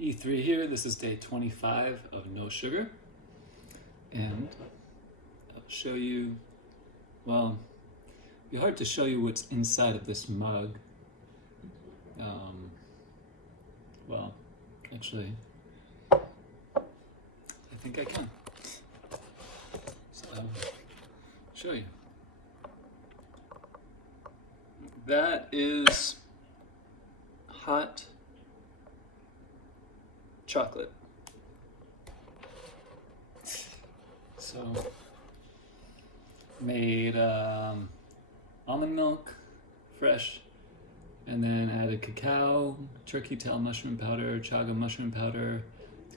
E3 here. This is day 25 of No Sugar. And I'll show you, well, it'd be hard to show you what's inside of this mug. Well, actually, I think I can. So I'll show you. That is hot chocolate. So, made almond milk, fresh, and then added cacao, turkey tail mushroom powder, chaga mushroom powder,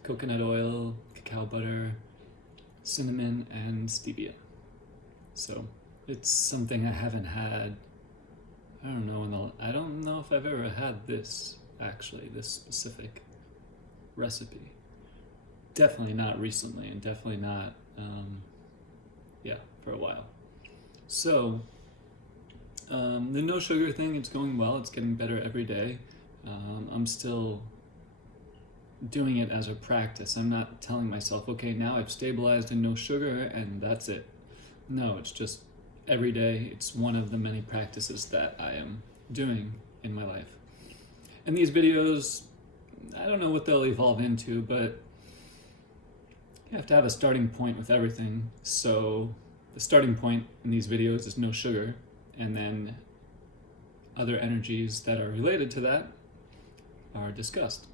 coconut oil, cacao butter, cinnamon, and stevia. So, it's something I haven't had. I don't know if I've ever had this, actually, this specific recipe. Definitely not recently, and definitely not, for a while. So, the no sugar thing, it's going well. It's getting better every day. I'm still doing it as a practice. I'm not telling myself, okay, now I've stabilized in no sugar and that's it. No, it's just every day. It's one of the many practices that I am doing in my life. And these videos, I don't know what they'll evolve into, but you have to have a starting point with everything. So the starting point in these videos is no sugar, and then other energies that are related to that are discussed.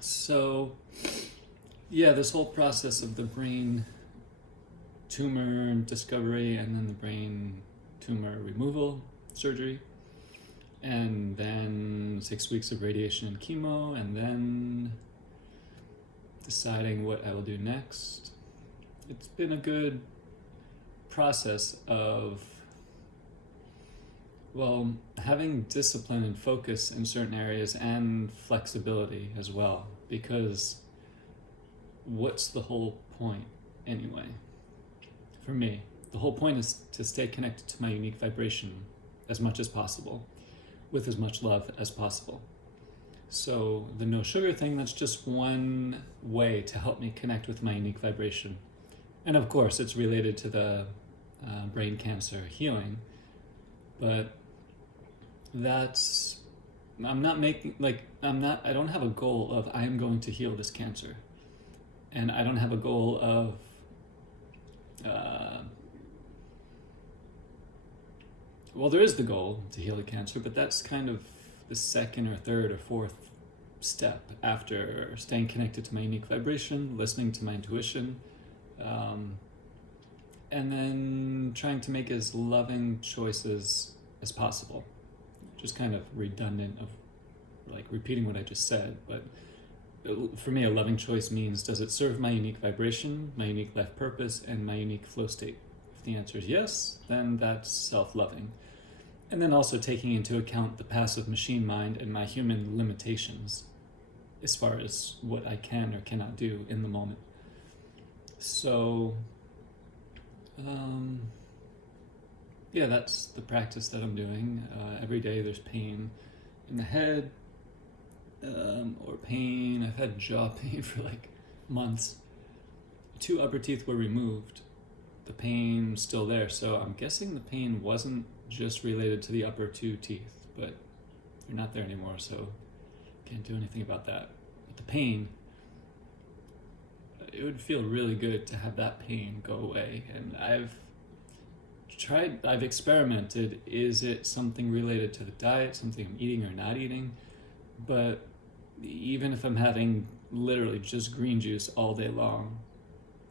So yeah, this whole process of the brain tumor discovery and then the brain tumor removal surgery, and then 6 weeks of radiation and chemo, and then deciding what I will do next. It's been a good process of, well, having discipline and focus in certain areas and flexibility as well, because what's the whole point anyway? For me, the whole point is to stay connected to my unique vibration as much as possible, with as much love as possible. So the no sugar thing, that's just one way to help me connect with my unique vibration. And of course, it's related to the brain cancer healing, but I don't have a goal of I am going to heal this cancer. And I don't have a goal of there is the goal to heal the cancer, but that's kind of the second or third or fourth step after staying connected to my unique vibration, listening to my intuition, and then trying to make as loving choices as possible. Just kind of redundant of like repeating what I just said, but for me, a loving choice means, does it serve my unique vibration, my unique life purpose, and my unique flow state? If the answer is yes, then that's self-loving. And then also taking into account the passive machine mind and my human limitations as far as what I can or cannot do in the moment. So, that's the practice that I'm doing. Every day there's pain in the head, or pain. I've had jaw pain for like months. 2 upper teeth were removed. The pain's still there, so I'm guessing the pain wasn't just related to the upper 2 teeth, but they're not there anymore, so can't do anything about that. But the pain, it would feel really good to have that pain go away. And I've experimented. Is it something related to the diet, something I'm eating or not eating? But even if I'm having literally just green juice all day long,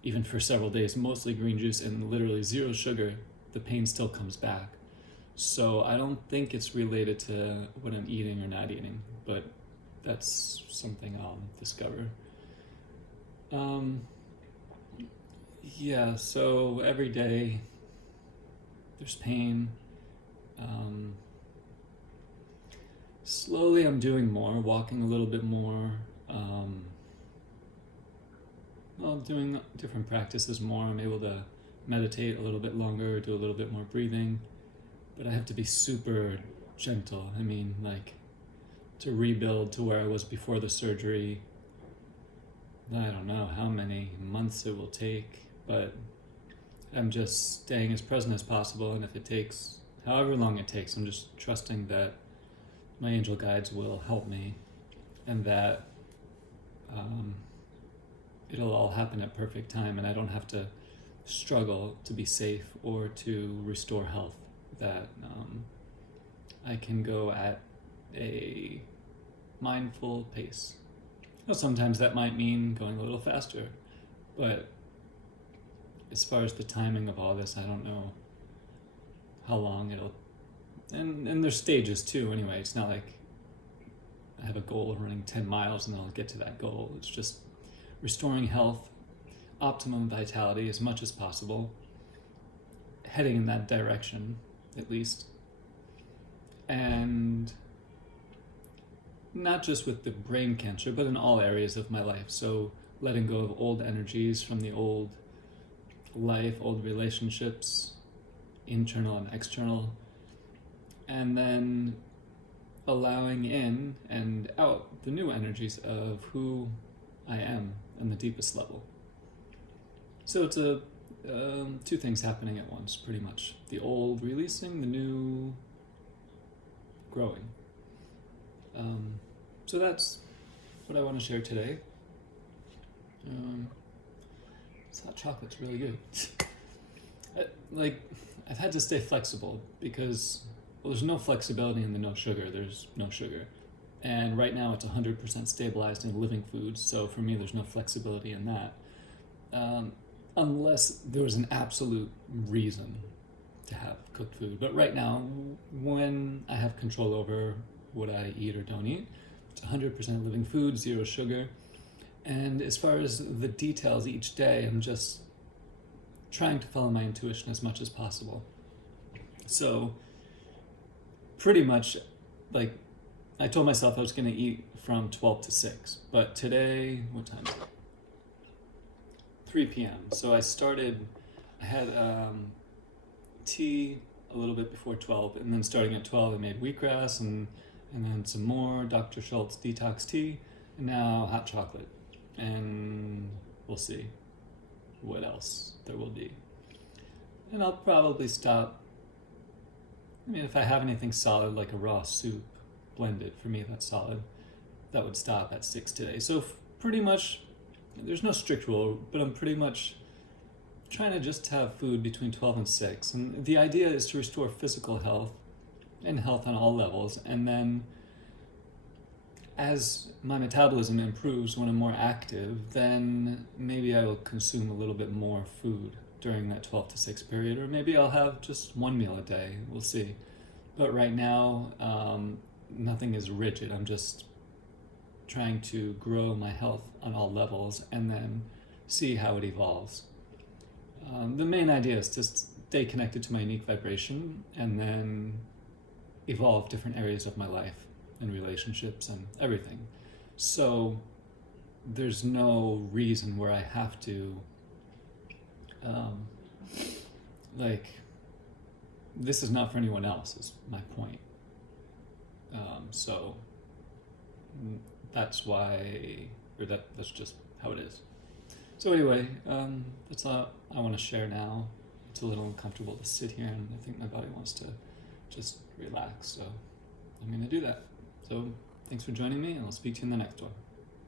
even for several days, mostly green juice and literally 0 sugar, the pain still comes back. So I don't think it's related to what I'm eating or not eating, but that's something I'll discover. So every day there's pain. Slowly I'm doing more, walking a little bit more, doing different practices more. I'm able to meditate a little bit longer, do a little bit more breathing, but I have to be super gentle. I mean, like, to rebuild to where I was before the surgery, I don't know how many months it will take, but I'm just staying as present as possible, and if it takes however long it takes, I'm just trusting that my angel guides will help me, and that it'll all happen at perfect time, and I don't have to struggle to be safe or to restore health. That I can go at a mindful pace. Well, sometimes that might mean going a little faster, but as far as the timing of all this, I don't know how long it'll. And there's stages too. Anyway, it's not like I have a goal of running 10 miles and then I'll get to that goal. It's just restoring health, optimum vitality as much as possible, heading in that direction at least, and not just with the brain cancer, but in all areas of my life. So letting go of old energies from the old life, old relationships, internal and external, and then allowing in and out the new energies of who I am on the deepest level. So it's two things happening at once, pretty much. The old releasing, the new growing. So that's what I want to share today. This hot chocolate's really good. I've had to stay flexible because, well, there's no flexibility in the no sugar. There's no sugar. And right now it's 100% stabilized in living foods, so for me there's no flexibility in that. Unless there was an absolute reason to have cooked food. But right now, when I have control over what I eat or don't eat, it's 100% living food, 0 sugar. And as far as the details each day, I'm just trying to follow my intuition as much as possible. So pretty much, like, I told myself I was going to eat from 12 to 6, but today, what time is it? 3 p.m. So I had tea a little bit before 12, and then starting at 12 I made wheatgrass, and then some more Dr. Schultz detox tea, and now hot chocolate. And we'll see what else there will be. And I'll probably stop. I mean, if I have anything solid like a raw soup blended, for me that's solid, that would stop at 6 today. So pretty much, there's no strict rule, but I'm pretty much trying to just have food between 12 and 6. And the idea is to restore physical health and health on all levels. And then as my metabolism improves when I'm more active, then maybe I will consume a little bit more food during that 12 to 6 period, or maybe I'll have just one meal a day. We'll see. But right now, nothing is rigid. I'm just trying to grow my health on all levels and then see how it evolves. The main idea is to stay connected to my unique vibration and then evolve different areas of my life and relationships and everything. So there's no reason where I have to this is not for anyone else, is my point. So that's why, or that's just how it is. So anyway, that's all I want to share now. It's a little uncomfortable to sit here, and I think my body wants to just relax, so I'm going to do that. So thanks for joining me, and I'll speak to you in the next one.